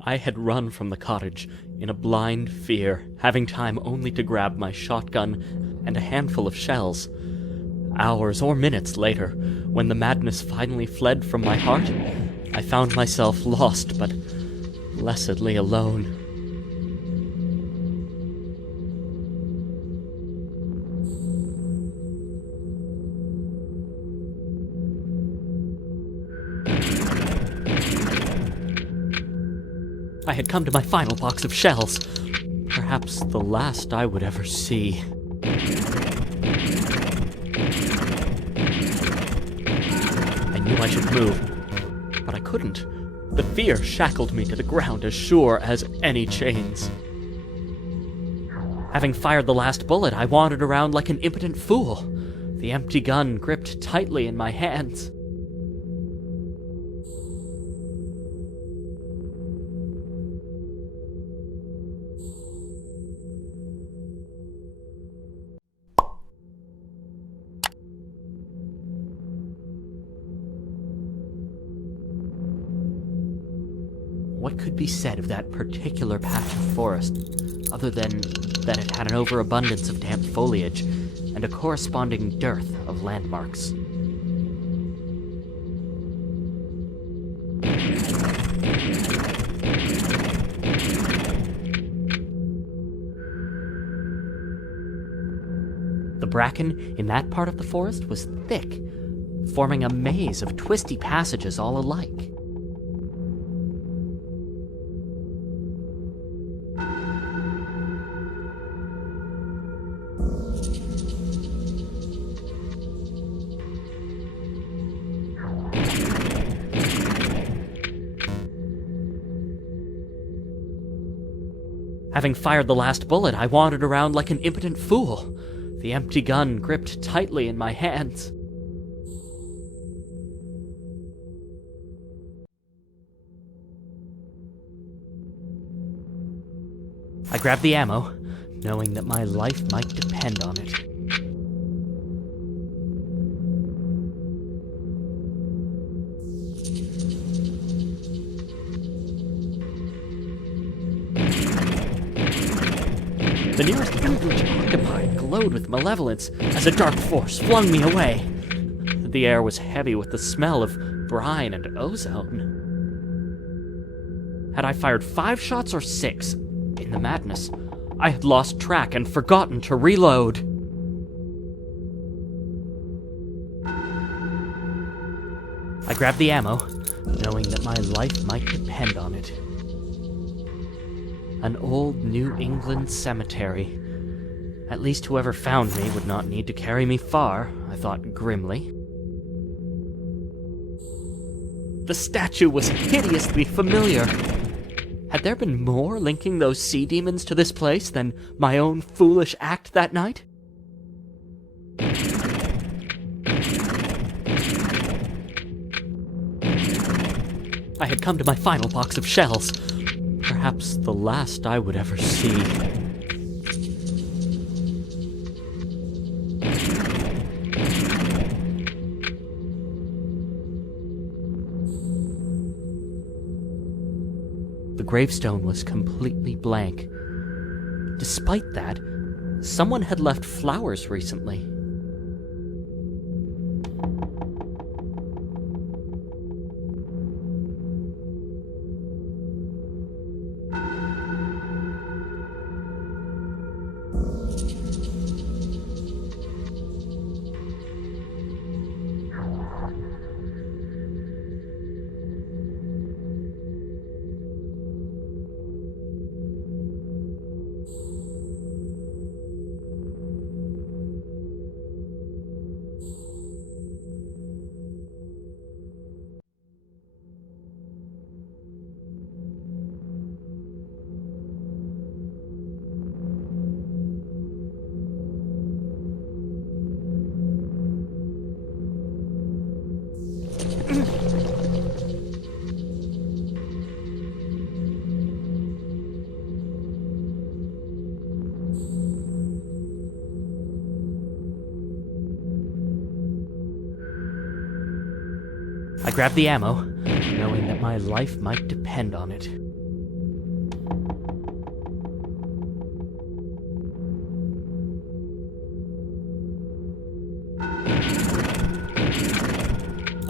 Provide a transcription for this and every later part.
I had run from the cottage in a blind fear, having time only to grab my shotgun and a handful of shells. Hours or minutes later, when the madness finally fled from my heart, I found myself lost but blessedly alone. I had come to my final box of shells, perhaps the last I would ever see. I knew I should move, but I couldn't. The fear shackled me to the ground as sure as any chains. Having fired the last bullet, I wandered around like an impotent fool, the empty gun gripped tightly in my hands. What could be said of that particular patch of forest, other than that it had an overabundance of damp foliage and a corresponding dearth of landmarks? The bracken in that part of the forest was thick, forming a maze of twisty passages all alike. Having fired the last bullet, I wandered around like an impotent fool, the empty gun gripped tightly in my hands. I grabbed the ammo, knowing that my life might depend on it. The nearest eldritch octopi glowed with malevolence as a dark force flung me away. The air was heavy with the smell of brine and ozone. Had I fired 5 shots or 6? In the madness, I had lost track and forgotten to reload. I grabbed the ammo, knowing that my life might depend on it. An old New England cemetery. At least whoever found me would not need to carry me far, I thought grimly. The statue was hideously familiar. Had there been more linking those sea demons to this place than my own foolish act that night? I had come to my final box of shells, perhaps the last I would ever see. The gravestone was completely blank. Despite that, someone had left flowers recently. I grabbed the ammo, knowing that my life might depend on it.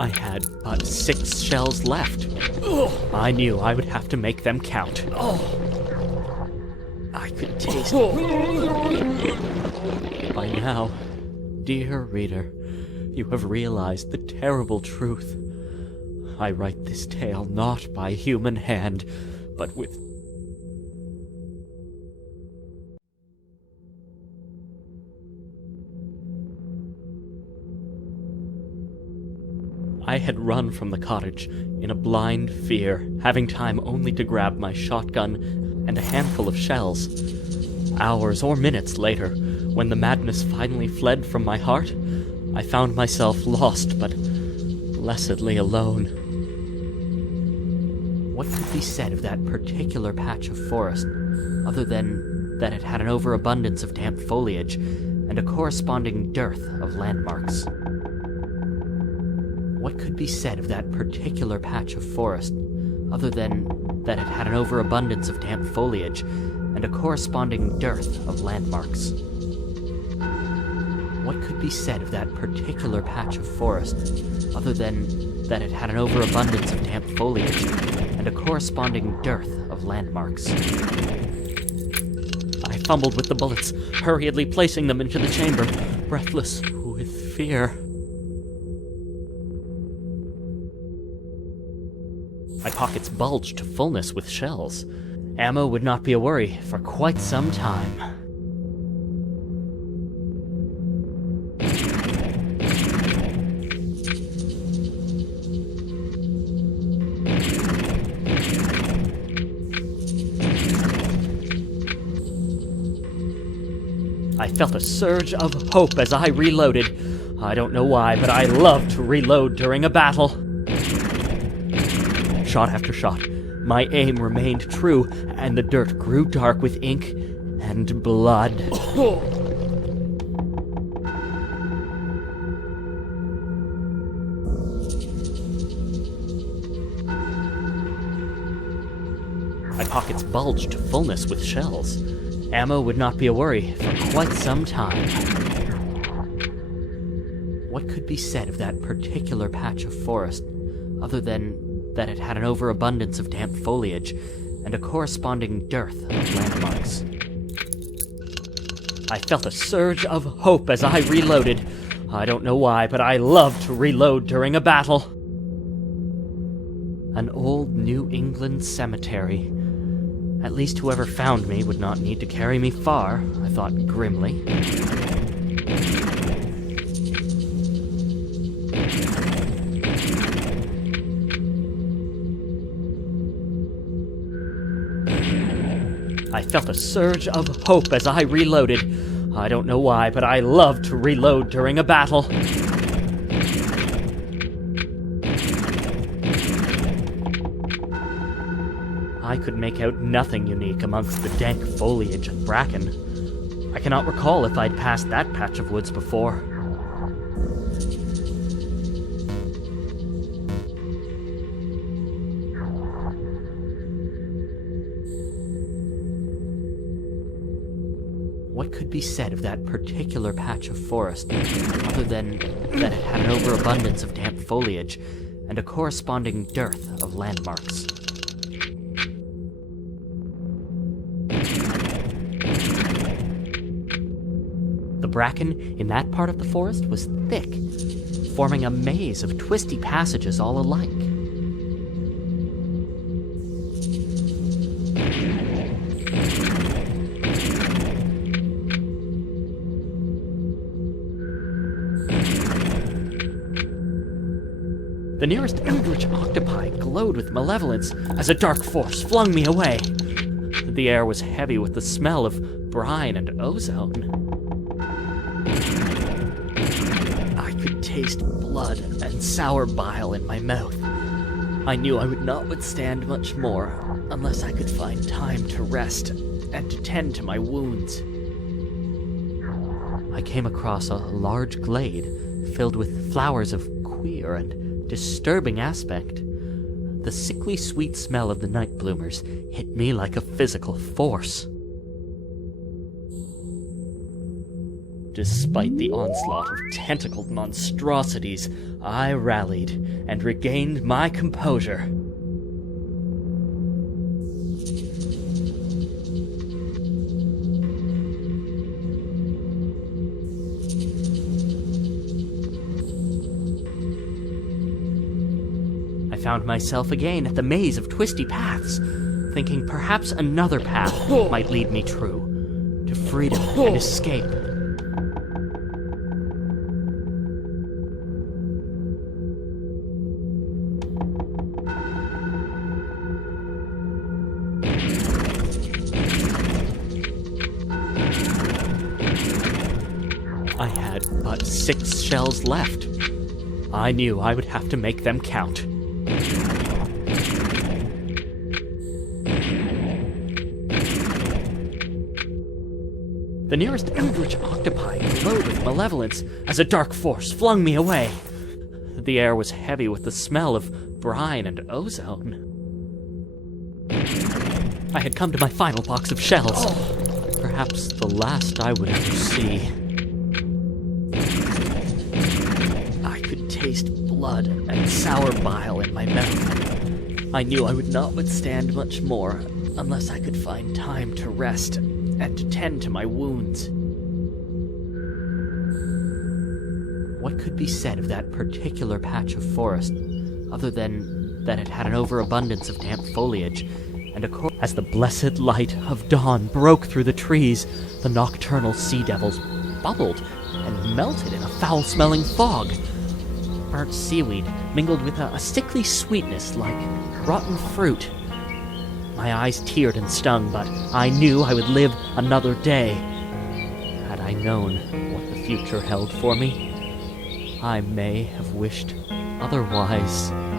I had but 6 shells left. I knew I would have to make them count. I could taste it. By now, dear reader, you have realized the terrible truth. I write this tale not by human hand, but with I had run from the cottage in a blind fear, having time only to grab my shotgun and a handful of shells. Hours or minutes later, when the madness finally fled from my heart, I found myself lost but blessedly alone. What could be said of that particular patch of forest, other than that it had an overabundance of damp foliage and a corresponding dearth of landmarks? What could be said of that particular patch of forest, other than that it had an overabundance of damp foliage and a corresponding dearth of landmarks? What could be said of that particular patch of forest, other than that it had an overabundance of damp foliage and a corresponding dearth of landmarks? I fumbled with the bullets, hurriedly placing them into the chamber, breathless with fear. My pockets bulged to fullness with shells. Ammo would not be a worry for quite some time. I felt a surge of hope as I reloaded. I don't know why, but I love to reload during a battle. Shot after shot, my aim remained true, and the dirt grew dark with ink and blood. My pockets bulged to fullness with shells. Ammo would not be a worry for quite some time. What could be said of that particular patch of forest, other than that it had an overabundance of damp foliage and a corresponding dearth of landmarks? I felt a surge of hope as I reloaded. I don't know why, but I love to reload during a battle. An old New England cemetery. At least whoever found me would not need to carry me far, I thought grimly. I felt a surge of hope as I reloaded. I don't know why, but I love to reload during a battle. I could make out nothing unique amongst the dank foliage and bracken. I cannot recall if I'd passed that patch of woods before. What could be said of that particular patch of forest, other than that it had an overabundance of damp foliage and a corresponding dearth of landmarks? The bracken in that part of the forest was thick, forming a maze of twisty passages all alike. The nearest eldritch octopi glowed with malevolence as a dark force flung me away. The air was heavy with the smell of brine and ozone. I could taste blood and sour bile in my mouth. I knew I would not withstand much more unless I could find time to rest and to tend to my wounds. I came across a large glade filled with flowers of queer and disturbing aspect. The sickly sweet smell of the night bloomers hit me like a physical force. Despite the onslaught of tentacled monstrosities, I rallied and regained my composure. I found myself again at the maze of twisty paths, thinking perhaps another path might lead me true, to freedom and escape. I had but 6 shells left. I knew I would have to make them count. The nearest eldritch octopi glowed with malevolence as a dark force flung me away. The air was heavy with the smell of brine and ozone. I had come to my final box of shells. Perhaps the last I would ever see. I could taste blood and sour bile in my mouth. I knew I would not withstand much more unless I could find time to rest and to tend to my wounds. What could be said of that particular patch of forest, other than that it had an overabundance of damp foliage, and as the blessed light of dawn broke through the trees, the nocturnal sea devils bubbled and melted in a foul-smelling fog. Burnt seaweed mingled with a sickly sweetness like rotten fruit. My eyes teared and stung, but I knew I would live another day. Had I known what the future held for me, I may have wished otherwise.